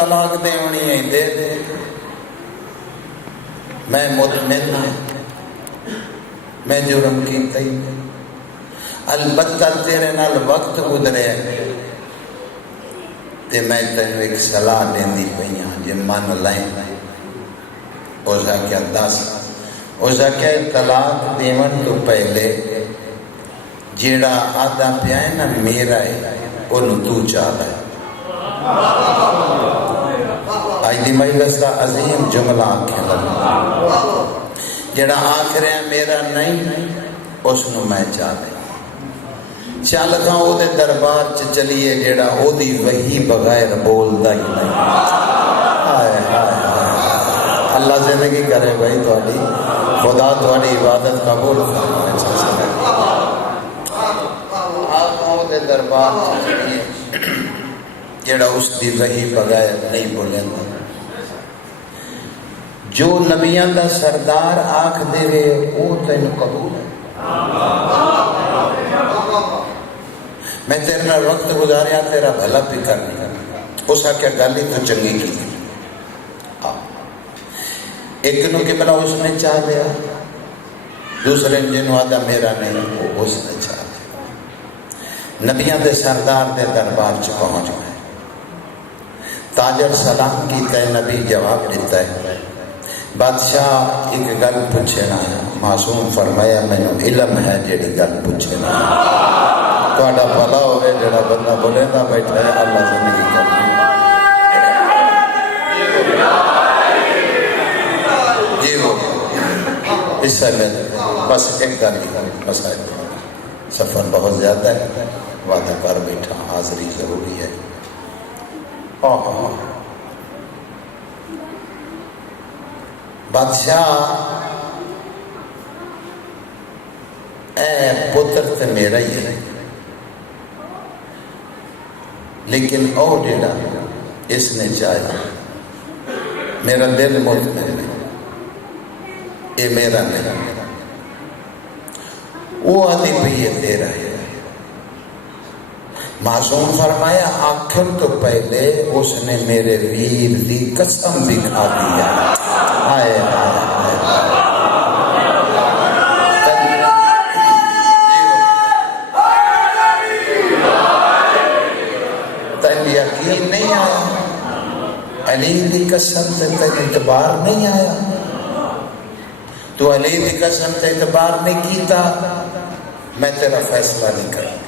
طلاق دینی ہے دے دے، میں مطمئن ہوں، میں جرم کیتا ہی نہیں، البتہ تیرے نال وقت گزرے تے میں تینوں ایک صلاح دیندی پئی ہاں جے من لائیں۔ اس آکھیا دس، اس آکھیا طلاق دیون تو پہلے جیڑا آدھا پیا ہے نا میرا ہے انہوں تو چاہتا ہے۔ آج دی مجلس کا عظیم جملہ آنکھیں لگا، جیڑا آنکھ رہے ہیں میرا نہیں اس نو میں چاہتا ہے۔ چل گا او دے دربار چلیے جیڑا او دی وحی بغیر بول دا ہی نہیں۔ آئے آئے اللہ زندگی کرے بھائی تھوڑی، خدا تھوڑی عبادت قبول فرمائے۔ آپ او دے دربار چلیے جیڑا اس دی وحی بغیر نہیں بولیں دا، جو نبیاں دا سردار آنکھ دے وے او تینوں قبول ہے۔ میں تیرے نال وقت گزاریا تیرا بھلا بھی کرنی، اس آ کے گالی تو چنگی کی، ایک نو کہ بلا اس نے چاہ لیا، دوسرے جنوں آدھا میرا نہیں وہ اس نے چاہ لیا۔ نبیاں دے سردار دے دربار چ پہنچ گئے، تاجر سلام کیتا ہے، نبی جواب دیتا ہے۔ بادشاہ ایک گل پوچھے نا، معصوم فرمایا مینوں علم ہے جیڑی گل پوچھے نا، تہاڈا بھلا ہوئے جڑا بندہ بولے دا بیٹھا ہے، اللہ زندگی کرنی۔ جی وہ اس سے میں بس ایک گل ہی مسائل، سفر بہت زیادہ ہے، وعدہ کر بیٹھا، حاضری ضروری ہے۔ بادشاہ اے پتر تے میرا ہی ہے، لیکن او جیڑا اس نے چاہا میرا دل مطمئن ہے، یہ میرا نہیں، وہ آدھی پہ یہ تیرا ہے۔ معصوم فرمایا آخر تو پہلے اس نے میرے ویر دی قسم بھی کھا دیا۔ آئے تین یقین نہیں آیا، علی دی قسم تے اعتبار نہیں آیا، تو علی دی قسم تے اعتبار نہیں کیتا، میں تیرا فیصلہ نہیں کروں،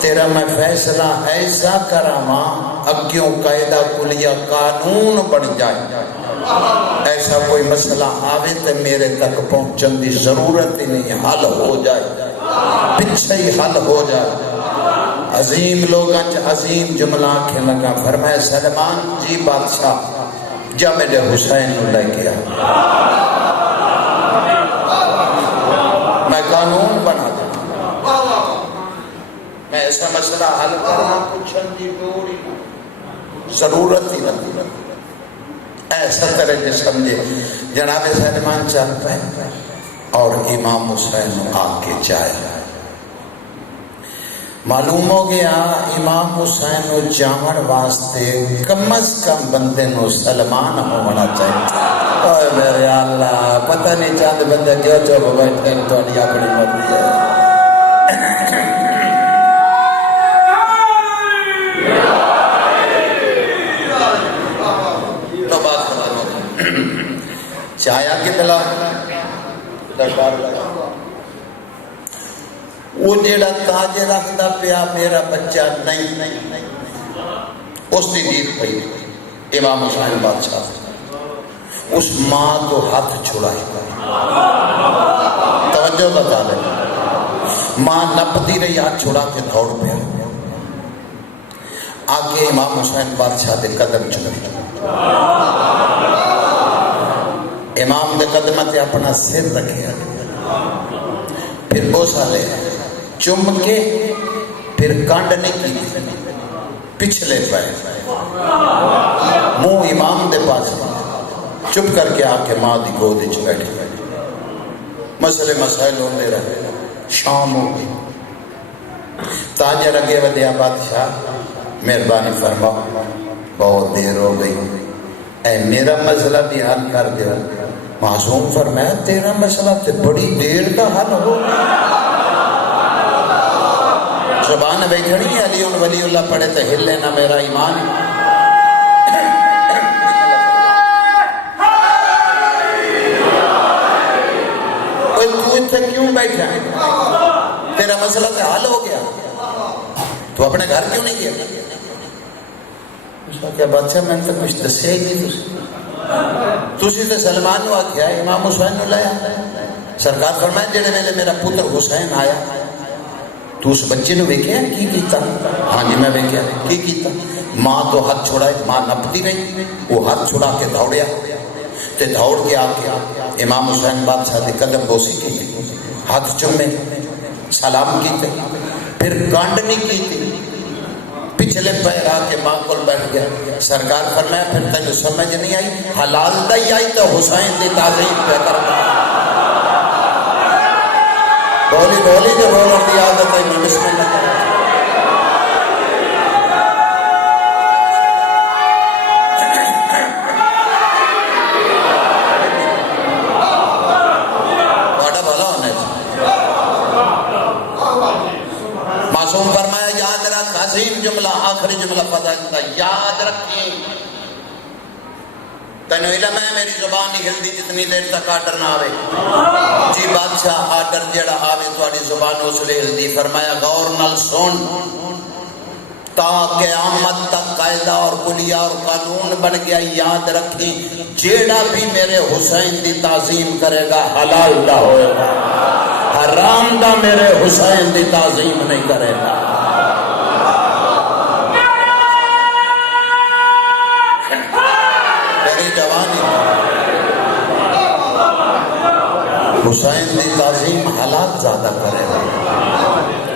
تیرا میں فیصلہ ایسا کراما اگیوں قاعدہ کلیہ قانون بن جائے، ایسا کوئی مسئلہ آوے تے میرے تک پہنچن دی ضرورت ہی نہیں، حل ہو جائے، پیچھے ہی حل ہو جائے۔ عظیم لوگاں عظیم جملہ آنکھیں لگا، فرمایا سلمان جی بادشاہ جا میرے حسین نو لے گیا، میں قانون بنا دوں، میں ایسا مسئلہ حل کرنا پوچھن دی دوری ضرورت ہی نہیں، ایسا طرح جو سمجھے۔ جناب سلمان چل پہ اور امام حسین آ کے جائے، معلوم ہو گیا امام حسین نو جامن واسطے کم از کم بندے نو سلمان ہونا چاہیے۔ اوہ میرے اللہ، پتہ نہیں چاند بندے کیوں چوب بیٹھے تو نہیں اپنی مرضی ہے۔ تو بات کرو چایا کے بلا دربار لگا، وہ جیڑا تاج رکھتا پیا میرا بچہ نہیں، اس دی دید پئی امام حسین بادشاہ اس ماں کو ہاتھ چھڑائی، توجہ بتا لیں، ماں نپتی رہی، ہاتھ چھڑا کے دوڑ پیا، آگے امام حسین بادشاہ دے قدم چلے، امام دے قدمت اپنا سر رکھے، پھر بوسا لے، چم کے پھر کانڈ نہیں کی، پچھلے پائے منہ امام دے پاس، چپ کر کے آ کے ماں دی گودی چ بیٹھے، مسئلے مسائل ہوتے رہے، شام ہو گئی، تاجر اگے ودیا بادشاہ مہربانی فرما بہت دیر ہو گئی، اے میرا مسئلہ بھی حل کر دو۔ معصوم فرمایا تیرا مسئلہ تو بڑی دیر کا حل ہو، زبان بیٹھنی علی ولی اللہ پڑھے تو ہلے نہ میرا ایمان۔ تو اتنے کیوں بیٹھا ہے؟ تیرا مسئلہ تو حل ہو گیا، تو اپنے گھر کیوں نہیں گیا؟ اس نے کہا بادشاہ میں نے تو کچھ دسیا ہی نہیں، تسی تو سلمان نو آکھیا امام حسین نو لایا۔ سرکار فرمائے جڑے ویلے میرا پتر حسین آیا تو اس بچے نو ویکھیا کی کیتا؟ ہاں جی میں ویکھیا۔ کی کیتا؟ ماں تو ہاتھ چھڑائے، ماں نپتی رہی، وہ ہاتھ چھڑا کے دوڑیا تے دوڑ کے آ کے امام حسین بادشاہ دے قدم بوسی کی، ہاتھ چومے، سلام کیتے، پھر کانڈ نہیں کیتی، پچھلے پیر آ کے ماں کو بیٹھ گیا۔ سرکار فرمایا پھر تجھے سمجھ نہیں آئی، حلال دا ہی آئی تو حسین دی تعظیم پہ کرتا۔ بولی بولی جو بولن دی عادت ہے بسم اللہ۔ بڑا بھلا ہونا ہے۔ معصوم فرمایا یاد رکھ، عظیم جملہ آخری جملہ پتہ ہے، یاد رکھیں تینو علم ہے میری زبان نہیں ہلدی جتنی دیر تک آرڈر نہ آوے۔ جی بادشاہ آرڈر جڑا آوے تھوڑی زبان اس لئے ہلدی۔ فرمایا غور نال سن، تا قیامت تک قاعدہ اور کلیہ اور قانون بن گیا، یاد رکھیں جیڑا بھی میرے حسین دی تعظیم کرے گا حلال دا ہوئے گا، حرام دا میرے حسین دی تعظیم نہیں کرے گا۔ حسین دی تعظیم حالات زیادہ کرے گا،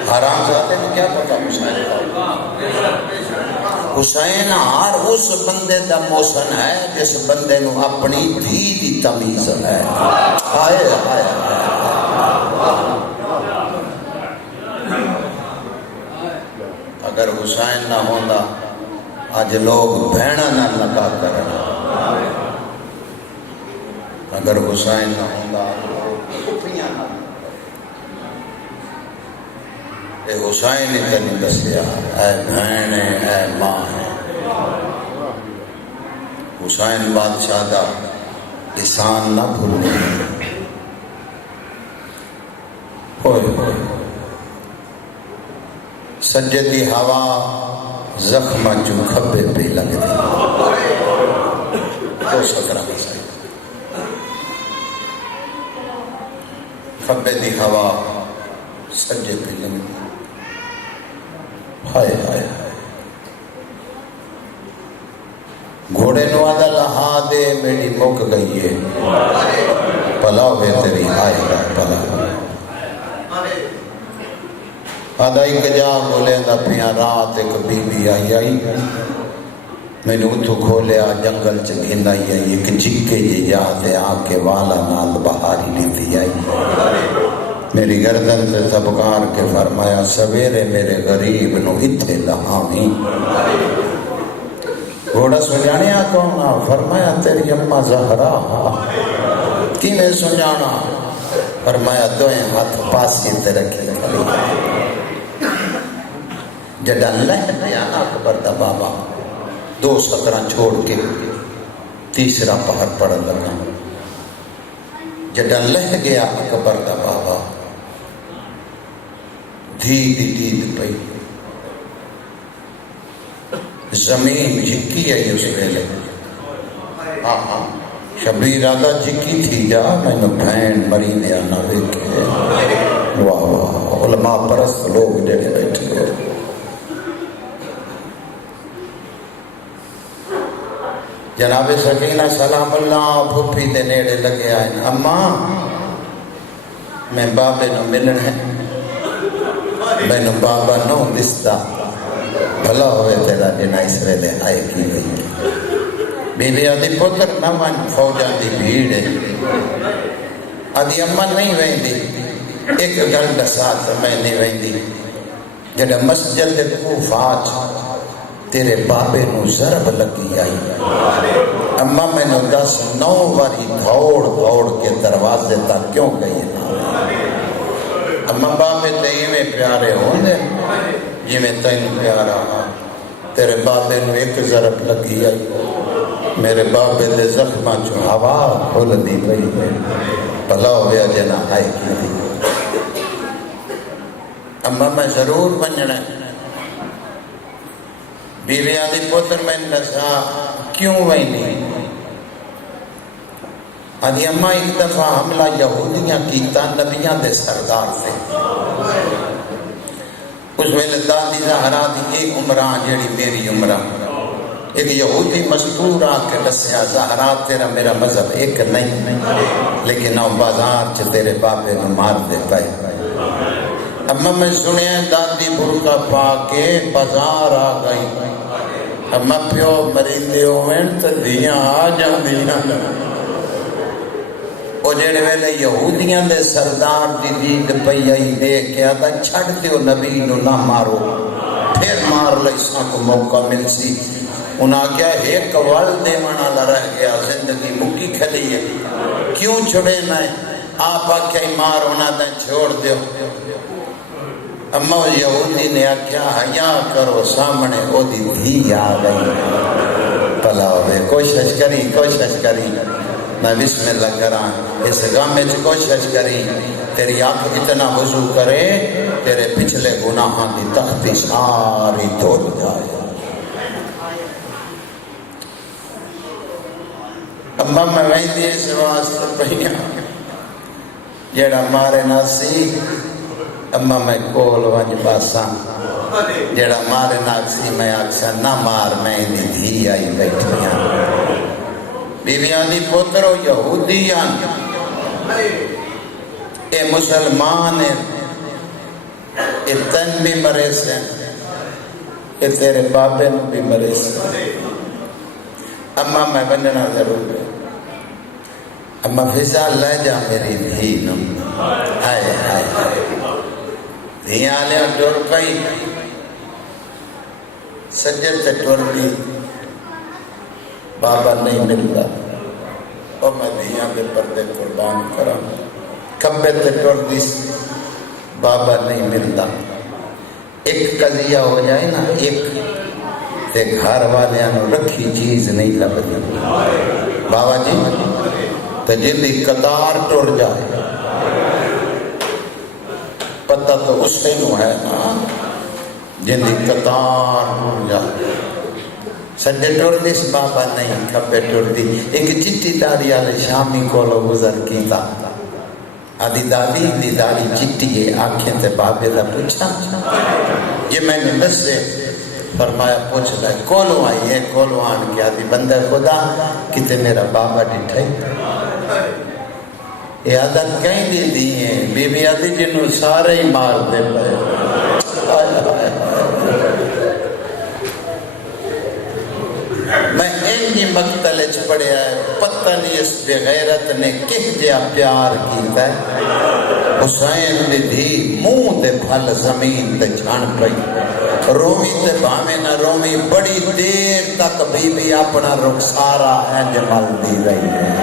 حرام زیادہ میں کیا پتا حسین کا؟ حسین ہر اس بندے دا محسن ہے جس بندے نو اپنی دھی دی تمیز ہے۔ آئے آئے اگر حسین نہ ہوندا آج لوگ بھیڑا نہ لگا کرنا، اگر حسین نہ ہوندا اے حسین ہی تینوں دسیا، اے بہن اے ماں ہے۔ حسین بادشاہ دا احسان نہ بھولو۔ ہوئے ہوئے سجدی ہوا زخمہ جو کھبے پہ لگ دی، تو سکرہ حسین کھبے دی ہوا سجے پہ لگ دی۔ ہائے ہائے گھوڑے نو آدھا لہا دے میری مک گئی ہے، پلا ہوئے تیری ہائے ہائے پلا آدھا ایک جا بولے دا پیا رات ایک بی بی آئی میں نے اتھو کھولیا جنگل چگھن آئی ایک چکے جی جاتے آ کے والا نال بہاری لیتی آئی، میری گردن سے تبکار کے فرمایا سویرے میرے غریب نو اتھے لہامی۔ گھوڑا سجانیا کونہ؟ فرمایا تیری اماں زہرا۔ کی میں سجانا؟ فرمایا دوئیں ہاتھ پاسی تے رکھی کھلی، جڈا لہ دیا اکبر دا بابا 2 سطرہ چھوڑ کے تیسرا پہر پڑھ لگا، جڈا لہ گیا اکبر دا بابا دھید دید پئی زمین جھکی ہے اس ویلے۔ آہاں شبیر آدھا جھکی تھی جا میں نے بھین مری دیا نہ ویکھے۔ واہ واہ علماء پرست لوگ جڑے بیٹھے ہو۔ جناب سکینہ سلام اللہ پھپھی دے نیڑے لگے آئے، اماں میں بابے نو ملن ہے، میں نو بابا نو دستا، بھلا ہوئے تیرا جنہ اس ویلے آئے کی گئی۔ بی بی آدھی پتر نہ من فوجان دی بھیڑ ہے، آدھی اماں نہیں ویندی، ایک گھنٹہ ساتھ میں نہیں ویندی۔ جڑا مسجد کوفہ تیرے بابے نو ضرب لگی آئی. اما میں نے 10-9 باری دوڑ دوڑ کے دروازے تک کیوں گئی نا؟ اما بابے تے میں پیارے ہوندے جی میں تین پیارا ہاں. تیرے بابے نو ایک ضرب لگی آئی، میرے بابے دے زخماں چوں ہوا کھل دی پئی ہے، بھلا ہویا جنا آئے کی دی. اما میں ضرور بننا. بیوی آدھی پتر میں نسا کیوں وہی نہیں؟ آدھی اما ایک دفعہ حملہ یہودیاں کیتا نبیاں دے سردار سے. اس ویلے دادی زہرا دی ایک عمران جیڑی میری عمران، ایک یہودی مستور آ کے دسیا زہرا تیرا میرا مذہب ایک نہیں، لیکن او بازار چ تیرے بابے نو مار دے پائے. اما میں سنیا دادی برقع پا کے بازار آ گئی. اما پیو مریندے ہوئیں تو دیاں آ جاندیاں. وہ جڑے ویلے یہودیاں دے سردار دی دید پئی آئی دیکھ کے آتا چھڑ دیو نبی نو نہ مارو، پھر مار لیساں کو موقع مل سی. انہاں کیا ایک وال دیوانا رہ گیا، زندگی مکی کھلی ہے، کیوں چھڑے نہ آپ آکھے مار انہاں دیں چھوڑ دیو. اما یہودی نے آکھیا حیا کرو، سامنے او دی دھی آ گئی. پلا ہوئے کوشش کری میں بسم اللہ کراں اس غم میں کوشش کری تیری آنکھ اتنا وضو کرے تیرے پچھلے گناہاں دی تختی ساری دھل جائے. اما میں ویندی اس واسطے پہیاں جیڑا مارے نہ سی. اما میں کول ونج پاساں جیڑا مارے نہ سی میں آکسا نہ مار میں دی دھی آئی بیٹھیاں. بیویاں دی پترو یہودیاں اے مسلمان اے تن بھی مرے سے اے تیرے بابے نو بھی مرے سے. اما میں بننا ضرور ہے. اما فضا لے جا میری دھی نو. آئے آئے آئے دھیاں لیا ٹور پئی سجد تے ٹور بھی بابا نہیں ملتا. اور میں دھیاں دے پردے قربان کرا کبے تے ٹور دی بابا نہیں ملتا. ایک قضیہ ہو جائے نا ایک تے گھر والے رکھی چیز نہیں لبدی. بابا جی تے جندی قطار ٹر جائے پتہ تو اس سے نو ہے نا جندی قطار ٹر جائے. سجے ٹر دی بابا نہیں کبے ٹر دی. ایک چٹی داڑی والے شامی کولو گزر کیتا. آدھی دادی دی داڑی چٹی ہے آنکھیں تے بابے دا پوچھا یہ میں نے دسے. فرمایا پوچھ لے کولو آئی ہے. کولو آن کے آدھی بندہ خدا کتے میرا بابا ڈٹھائی. یہ آدھا کہیں دی دیئے بی بی آدھی جنہوں سارے ہی مار دے پائے. میں انہی مقتل اچ پڑے آئے پتہ نہیں اس بغیرت نے کہہ دیا پیار کیتا ہے. حسین دی دھی منہ دے پھل زمین تے جھان پئی. رومی تے بھامے نہ رومی بڑی دیر تک بی بی اپنا رخسارا انجمل دی رہی ہے.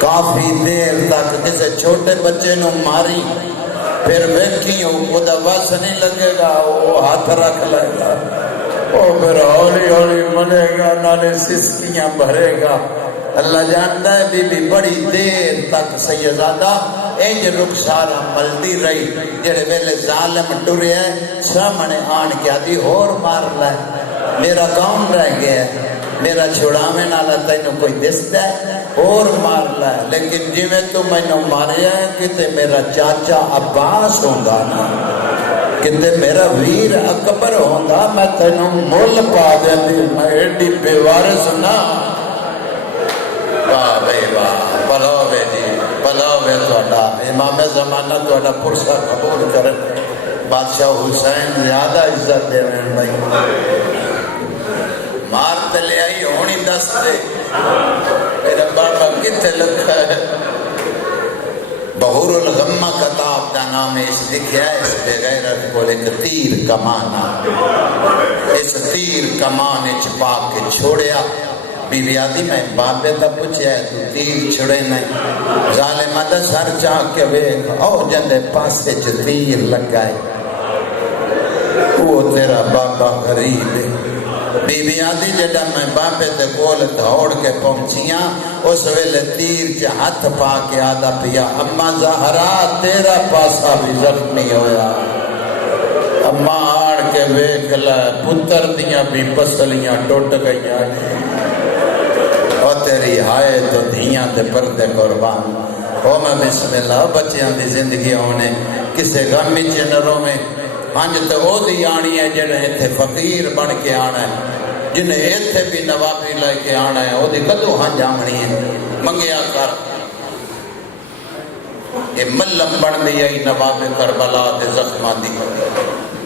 کافی دیر تک جسے چھوٹے بچے نو ماری پھر بیٹھی ہوں وہ بس نہیں لگے گا وہ ہاتھ رکھ لے گا وہ پھر ہولی ہولی ملے گا نالے سسکیاں بھرے گا. اللہ جانتا ہے بی بی بڑی دیر تک سیدزادہ انج رخسارا ملدی رہی. جڑے ویلے ظالم ٹرے ہے سامنے آن کے آدھی اور مار لے میرا کام رہ گیا ہے میرا چھڑاویں نالا تینوں کوئی دستا ہے اور مار لے. لیکن جی میں تو میں نے ماریا ہے کتے میرا چاچا عباس ہونگا نا کتے میرا ویر اکبر ہونگا میں تینوں مول پا دیں دی میں ایڈی بیوارس نا. واہ بھئی واہ بھلاو بے جی بھلاو بے توڑا امام زمانہ توڑا پرسہ قبول کریں. بادشاہ حسین زیادہ عزت دے رہے ہیں بھائی. مار لے آئی ہونی دس دے میرا بابا کتنے لکھا ہے. بحور الغمہ کتاب کا نام ہے، اس لکھیا ہے اس بے غیرت کو ایک تیر کمانا، اس تیر کمانے چپا کے چھوڑیا۔ بی بی آدھی میں بابے تا پوچھیا ہے تو تیر چھڑے نہیں، ظالمہ دا سر چاک کے بیک او جندے پاسے چ تیر لگائے، وہ تیرا بابا غریب ہے۔ بی بی آدھی جڑا میں بابے تے کول دوڑ کے پہنچیاں، اس ویلے تیر چ ہاتھ پا کے آدھا پیا اما زہرا تیرا پاسا بھی زخمی ہویا۔ اما آڑ کے ویکھ لے پتر دیاں بھی پسلیاں ٹوٹ گئیاں، اور تیری ہائے تو دھیاں تے پردے قربان۔ او میں بسم اللہ، بچیاں دی زندگی ہونے کسے غم وچ نہ روویں۔ ہنج تے او دی آنی ہے جنہیں ایتھے فقیر بن کے آنا ہے، جنہیں ایتھے بھی نوابی لے کے آنا ہے، او دی کدو ہنج آمنی ہے، منگیا کر۔ یہ ملم بن دی آئی نواب کربلا دے زخمان دی،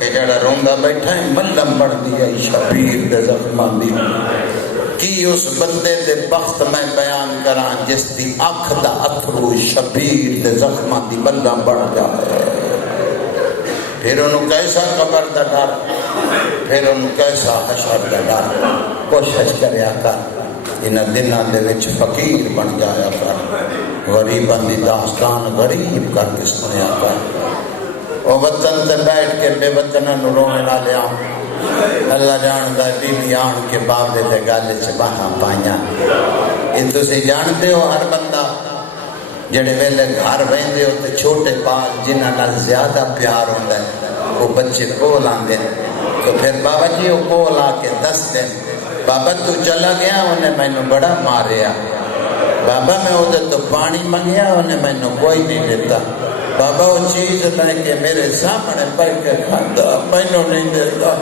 یہ جڑا روندہ بیٹھا ہے ملم بن دی آئی شبیر دے زخمان دی۔ کی اس بندے دے بخت میں بیان کران جس دی اکھ دا اتھرو شبیر دے زخمان دی ملم بن جائے، پھر انہوں کیسا قبر دا ڈر، پھر انہوں کیسا حشر دا ڈر۔ کوشش کریا کر انہاں دنوں دے وچ فقیر بن جایا کر، غریباں دی داستان غریب کر کے سنیا کر۔ او وطن تے بیٹھ کے بے وطناں نوں رونے نہ لیا، اللہ جاندا بی بی آن کے بابے دے گل چ باہاں پائیاں۔ یہ تسی جانتے ہو ہر بندہ جڑے ویلے گھر ویندے ہو تے چھوٹے بال جنہاں نال زیادہ پیار ہوندا ہے وہ بچے کول آندے تو پھر بابا جی وہ کول آ کے دس دیں بابا تو چلا گیا انہیں مینوں بڑا ماریا، بابا میں ادھر تو پانی منگیا انہیں مینوں کوئی نہیں دیتا، بابا وہ چیز لے کے میرے سامنے پڑھ کے کھاتا مینوں نہیں دیتا۔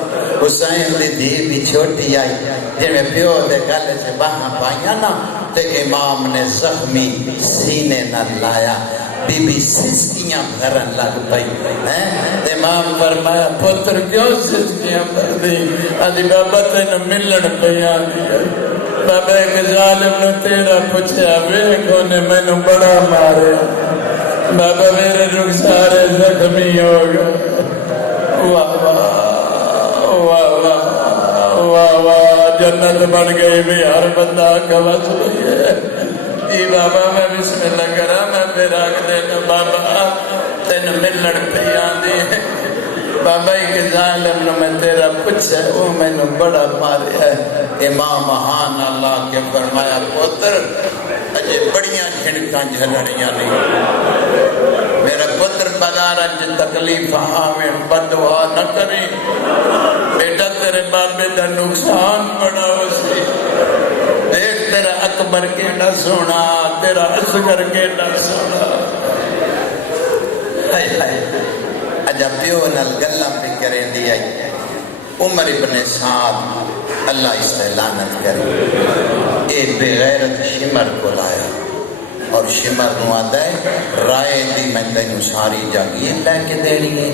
حسین دی دھی بھی چھوٹی آئی جی میں پیو دے گلے سے باہاں پائیاں نا تے امام نے زخمی سینے نہ لایا، بی بی سسکیاں بھرن لگ پئی۔ امام فرمایا پتر کیوں سسکیاں بھر دی؟ آدھی بابا تینوں ملن پیا دیا، بابا ایک ظالم نے تیرا پوچھا ویکھو نے مینوں بڑا مارے، بابا میرے رخسارے زخمی ہو گئے۔ واہ واہ واہ واہ واہ واہ، جنت بن گئی بھی ہر بندہ کبس ہوئی ہے۔ ای بابا میں بسم اللہ کرا میں پھر آگ دینا بابا تین ملن پہ آدھی ہے، بابا ایک ظالم نے میں تیرا پوچھا وہ میں نے بڑا مارے ہے۔ امام ہان اللہ کے فرمایا پتر اجے بڑیاں جھنکاں جھلڑیاں نہیں، میرا پتر بازار جن تکلیف آویں بدوا نہ کری، بیٹا تیرے بابے دا نقصان بڑا ہو سی، دیکھ تیرا اکبر کے نہ سونا تیرا اصغر کے نہ سونا۔ ہائے ہائے اجا پیو نال گلاں پہ کریں دی آئی۔ عمر ابن سعد اللہ اس سے لعنت کرے، ایک بے غیرت شمر کو لایا اور شمر نو آدھا ہے رائے دی میں تینوں ساری جاگی لے کے دینی ہے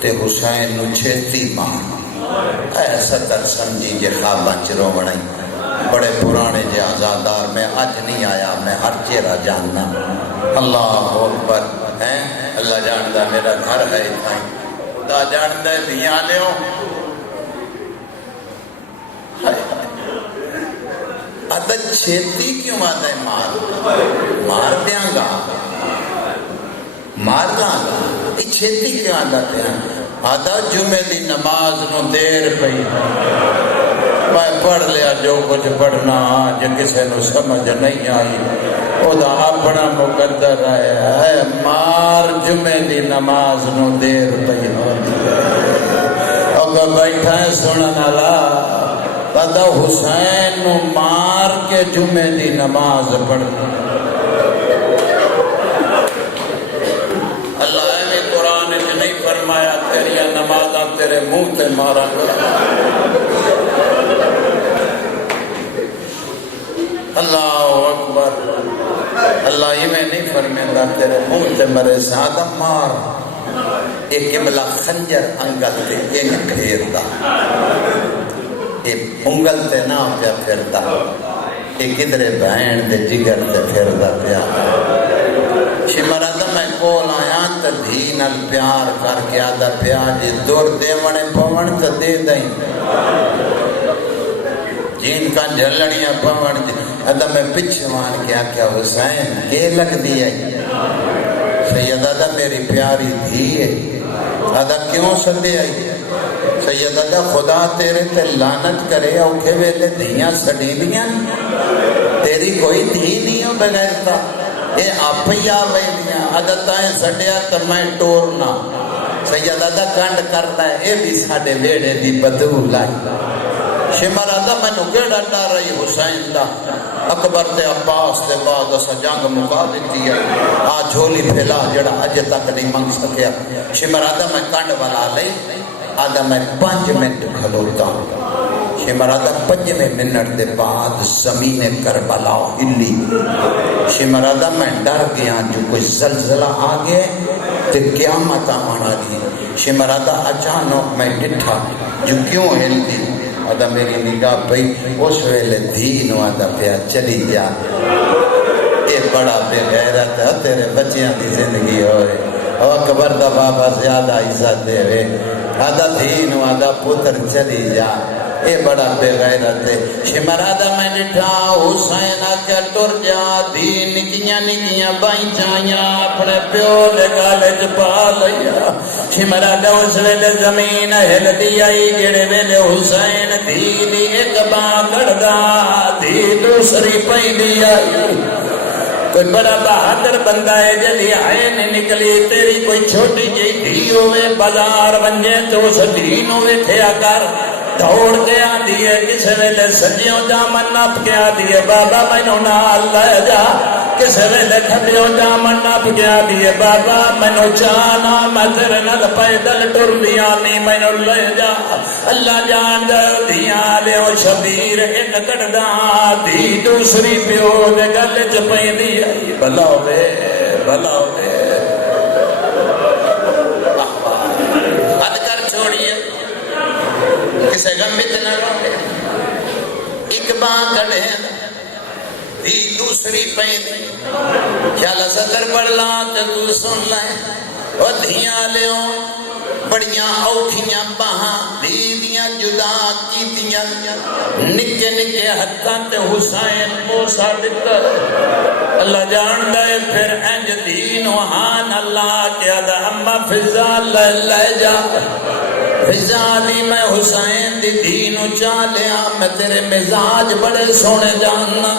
تے حسین نو چھتی مار۔ اے ستر سمجھی جے خواباں چرو بڑھائی، بڑے پرانے جے آزادار میں آج نہیں آیا، میں ہر چہرہ جاننا۔ اللہ اکبر ہے، اللہ جاندا میرا گھر ہے اتھائیں، خدا جاندا ہے دھیاں لیوں۔ عدد چھیتی کیوں آدھا ہے مار دیاں گا، مار گا، یہ چھیتی کیوں آدھا دیاں؟ آدھا جمعے دی نماز نو دیر پئی، میں پڑھ لیا جو کچھ پڑھنا، جو کسے نو سمجھ نہیں آئی، او دا اپنا مقدر ہے، مار جمعے دی نماز نو دیر پئی ہوتی ہے۔ اگر بیٹھا ہے سنن اللہ پتا حسین نو مار کے جمعے دی نماز پڑھنا۔ اللہ نے قرآن میں نہیں فرمایا تیری نمازاں تیرے منہ تے مارا گا۔ اللہ اکبر، اللہ ہی میں نہیں فرمائے تیرے منہ تے مرے سادہ مار۔ ایک قبلہ خنجر انگل تے ایک پھیردا، ایک انگل تے نہ پیا پھردا، ایک ادھر بہن دے جگر تے پھردا پیا۔ شمر آدم تے دھی نال پیار کر کے آدھا پیاج دور دیونے پون تے دے دیں جین کا جھلڑیاں پون آدھا میں پچھوان کیا کیا حسین کے لگ دیا سید آدھا میری پیاری دھی ہے آدھا کیوں سدے آئی سید آدھا خدا تیرے تے لعنت کرے اوکھے ویلے دھیاں سڑی دیاں تیری کوئی دھی نہیں ہو بغیر تا اے آپ ہی آوے دیاں عدتائیں سڑیا تو میں ٹورنا سید آدھا کنڈ کرتا ہے اے بھی ساڑے ویڑے دی بدو لائی شمر آدھا میں نو گیڑا ڈا رہی حسین دا اکبر تے عباس تے بعد اسا جنگ مکا دیتی ہے آج جھولی پھیلا جڑا اجے تک نہیں منگ سکیا شمر آدھا میں کنڈ والا لئی آدھا میں 5 منٹ کھلوتا ہوں شمر آدھا 5 منٹ دے بعد زمین کربلا ہلی شمر آدھا میں ڈر گیا جو کوئی زلزلہ آگے تے قیامت آمانا دی شمر آدھا اچانک میں ڈٹھا جو کیوں ہل دی آدھا میری نگاہ پئی اس ویلے دھینو آدھا پیا چلی جا اے بڑا بے غیرت ہے تیرے بچیاں دی زندگی ہوئے او اکبر دا بابا زیادہ عزت دے وے آدھا دھینو آدھا پتر چلی جا اے بڑا بے غیرت ہے شمر آدھا میں ڈٹھا حسین آکے ٹر جا دین نکیاں نکیاں بائیں چاہیاں اپنے پیو دے گالج پا لیا شمر آدھا اس ویلے زمین ہل دی آئی جڑے ویلے حسین دینی ایک باگڑ دا دی دوسری پئی دی آئی کوئی بڑا بہادر بندہ ہے جلی عین نکلی تیری کوئی چھوٹی جی دھی ہوئے بازار ونجے تو اس دین ہوئے تھیا کر دوڑ کے آدھی ہے کسے ویلے سجیوں جامن ناپ کے آدھی ہے بابا میں نو نال لے جا کسے ویلے کھٹیوں جامن ناپ کے آدھی ہے بابا میں نو چانا میں تیرے نال پیدل ٹر دیا نہیں میں نو لے جا اللہ جان دے دیا لے او شبیر ایک کڑدا دی دوسری پیو دے گل چ پئی دی بھلا ہوے بھلا ہوے کسے غم اتنا روے ایک بان کڑے دی دوسری پین خیالہ صدر پڑھ لا تو سن لائیں اور دھیاں لیوں بڑیاں اوکھیاں باہاں دیدیاں جدا کیتیاں نکے نکے حتاں تے حسین موسیٰ دیتا اللہ جان دے پھر انج دین وحان اللہ کیا دا اما فضا لے جا فضا دی میں حسین دی دینو چالیا میں تیرے مزاج بڑے سونے جاننا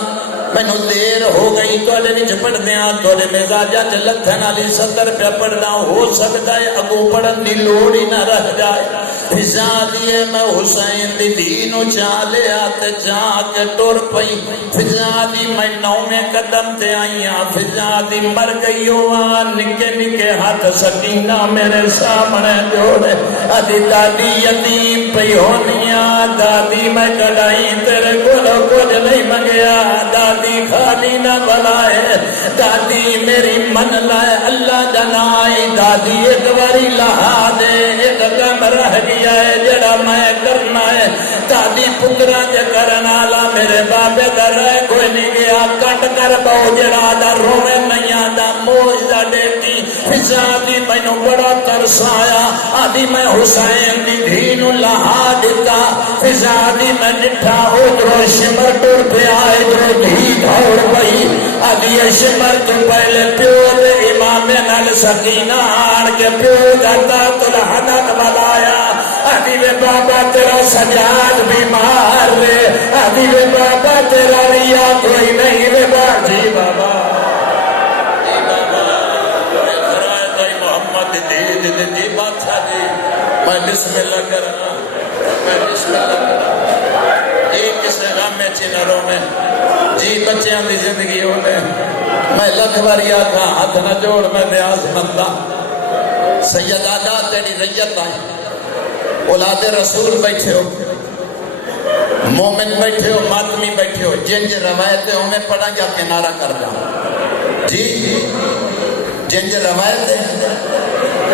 میں نو دیر ہو گئی توڑے نیچ پڑھ دیاں توڑے مزاجہ لتھن علی 70 پہ پڑھنا ہو سکتا ہے اگو پڑھن دی لوڑی نہ رہ جائے فضا دیئے میں حسین دی دینو چالیا تے جا کے ٹور پئی فضا دی میں 9 قدم تے آئیاں فضا دی مر گئی ہوا نکے نکے ہاتھ سکینہ میرے سامنے جوڑے ادھی دادی یتیم پئی ہونیاں دادی میں کڑائی تیرے کولو کچھ نہیں منگیا دادی خالی نہ بلائے دادی میری من لائے اللہ جنائی دادی ایک باری لہا دے ایک کم رہ گیا ہے جڑا میں کرنا ہے دادی پترہ جے کرنا لا میرے بابے در ہے کوئی نہیں گیا کٹ کر باؤ جڑا در روے نہیں آدھا موجدہ دیتی فضا دی میں نو بڑا ترس آیا آدھی میں حسین دی دھینو لہا دیتا فضا دی میں نٹھا ادھرو شمر ٹور پہ آئے ادھرو دھی دھوڑ پئی آدھی شمر تو پہلے پیو دے امام نال سکینہ آن کے پیو جاتا تو لحنت بلایا آدھی وے بابا تیرا سجاد بیمار رے آدھی وے بابا تیرا ریا کوئی نہیں وے باجی بابا جی بادشاہ جی میں بسم اللہ کرنا میں بسم اللہ کرنا جی کسے غم میں چنروں میں جی بچیاں دی زندگی ہونے میں لکھ باری آتا ہاتھ نہ جوڑ میں نیاز مندہ سید آدھا تیری ریت آئی اولاد رسول بیٹھے ہو مومن بیٹھے ہو ماتمی بیٹھے ہو جنج روایتیں ہمیں پڑھا جا کنارہ کر جاؤں جی جنج روایتیں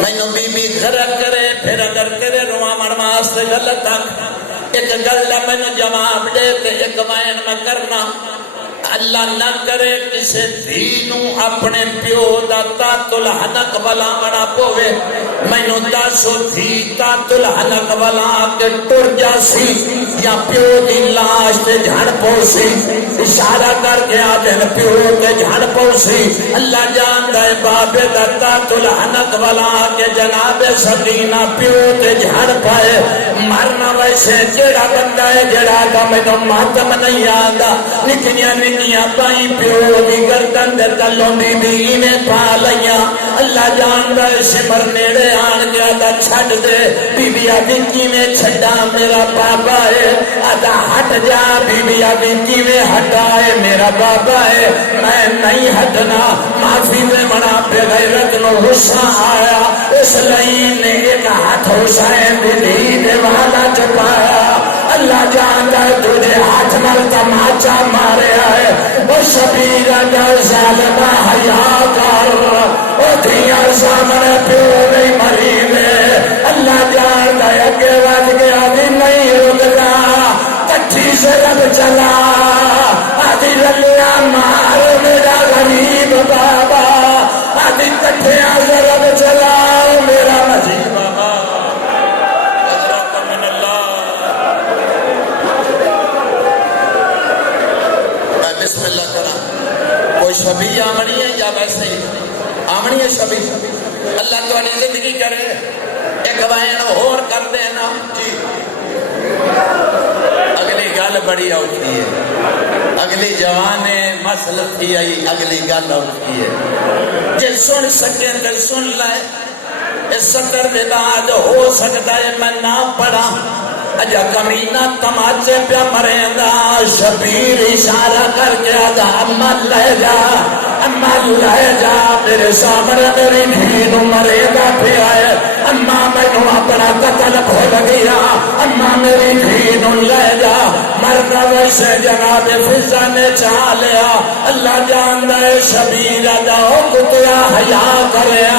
میں نو بی بی غرق کرے پھر اگر تیرے رواں مرماز سے غلط آکھ ایک گلہ میں نو جواب دے تے ایک وائن میں کرنا اللہ نہ کرے کسے دینوں اپنے پیو دا تاتل حنق والا بڑا پوے مینوں دسو تھی تاتل حنق والا کے ٹر جاسی یا پیو دی لاش تے جھڑ پوسی اشارہ کر کے آدھن پیو تے جھڑ پوسی اللہ جاندا ہے بابے دا تاتل حنق والا کے جناب سکینہ پیو تے جھڑ پائے مرنا ویسے جڑا بندہ ہے جڑا دا مینوں ماتم نہیں آندا نکیاں نکیاں بائی پیو دی گردن دے تلوں دی بینے پا لیاں اللہ جاندا ہے سمر نیڑے آن گیا دا چھڑ دے بی بی آدھی کیویں چھڈا میرا بابا ہے آدھا ہٹ جا بی بی آدھی کیویں ہٹائے میرا بابا ہے میں نہیں ہٹنا معافی دے منا پہ غیرت نو غصہ آیا اس لئی نے ایک ہاتھ حسین دی دے والا چپایا اللہ جانتا ہے تجھے ہاتھ نال تماچا مارے آئے وہ شبیر دا ظالمہ حیا کر وہ دھیاں سامنے پیو نہیں مری میں اللہ جانتا ہے اگے وج گیا دی نہیں رکنا کٹھی سے رب چلا آدھی رلیا مار میرا غریب بابا آدھی کٹھیاں سے رب چلا میرا مجید بابا حضرت من اللہ میں بسم اللہ کرا کوئی شبی آمنی ہے یا ویسے ہی آمنی ہے شبی اللہ تو انہیں زندگی کرے ایک وائن اور کر دینا جی اگلی گل بڑی ہوتی ہے اگلی جوانے مسئلہ تھی آئی اگلی گل ہوتی ہے جے سن سکیں تو سن لائے اس سطر میں بعد ہو سکتا ہے میں نہ پڑھا اجا کمینہ تماچے پہ مریندا شبیر اشارہ کر کے آدھا اما لے جا اما لے جا میرے سامنے میری دھین مریندا پہ آئے اما مینوں اپنا قتل بھول گیا اما میری دھین لے جا مرنا ویسے جناب فضا نے چاہ لیا اللہ جاندا ہے شبیر آدھا او کتیا حیا کریا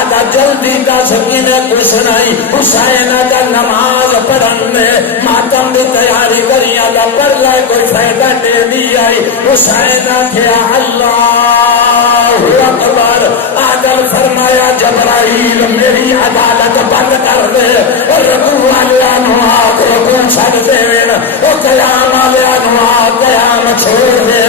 آدھا جلدی دا سکینے کچھ نہیں حسین آدھا نماز پڑھن ماتم دی تیاری کری آدھا پر لائے کوئی فائدہ دے دی آئی حسین کیا اللہ اکبر آدھا فرمایا جبرائیل میری عدالت بند کر دے اور رکوع والیا نو آگ رکوع چھڑ دے وہ قیام والیا نو آگ قیام چھوڑ دے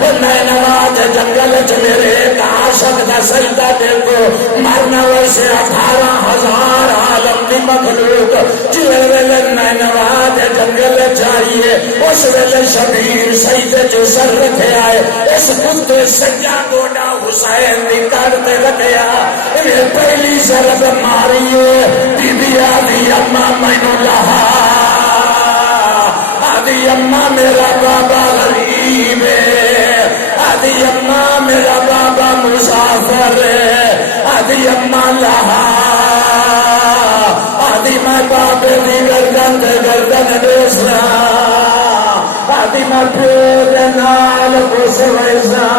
وہ نینواد جنگل چ میرے ایک عاشق دا سجدہ دیکھو مرنا ویسے 18,000 عالم دی مخلوق جوے نینواد جنگل چاہیے اس ویلے شبیر سجدے جو سر رکھے آئے اس کتے سجا گوڑا حسین دی کارتے رکھیا انہیں پہلی ضرب ماری ہے بی بی آدھی اما مینو لہا آدھی اما میرا بابا غریب ہے آدھی اما میرا بابا مسافر ہے آدھی اما لہا آدھی میں بابے دی گردن دے گردن دیسنا آدھی میں پیو دے نال کس ویسا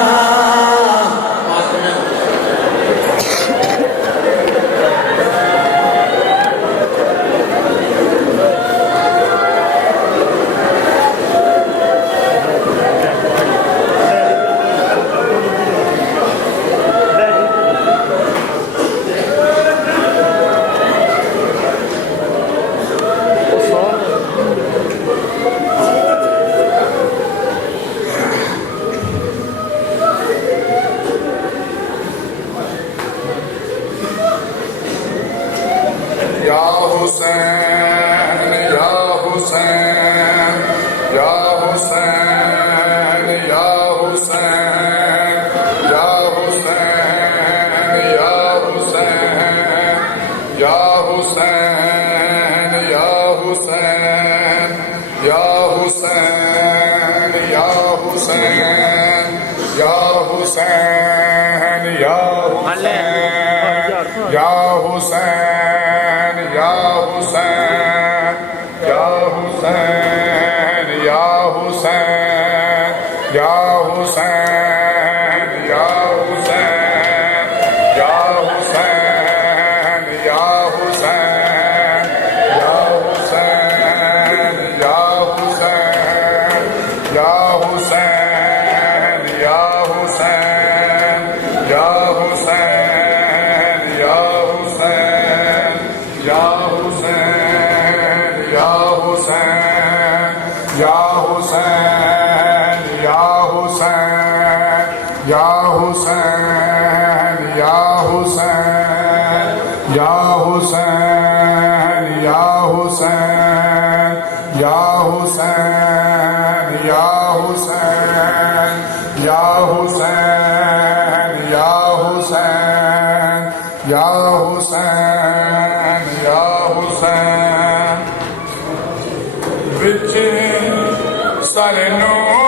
حسین یا حسین یا حسین یا حسین یا حسین یا حسین یا حسین بچ سر نو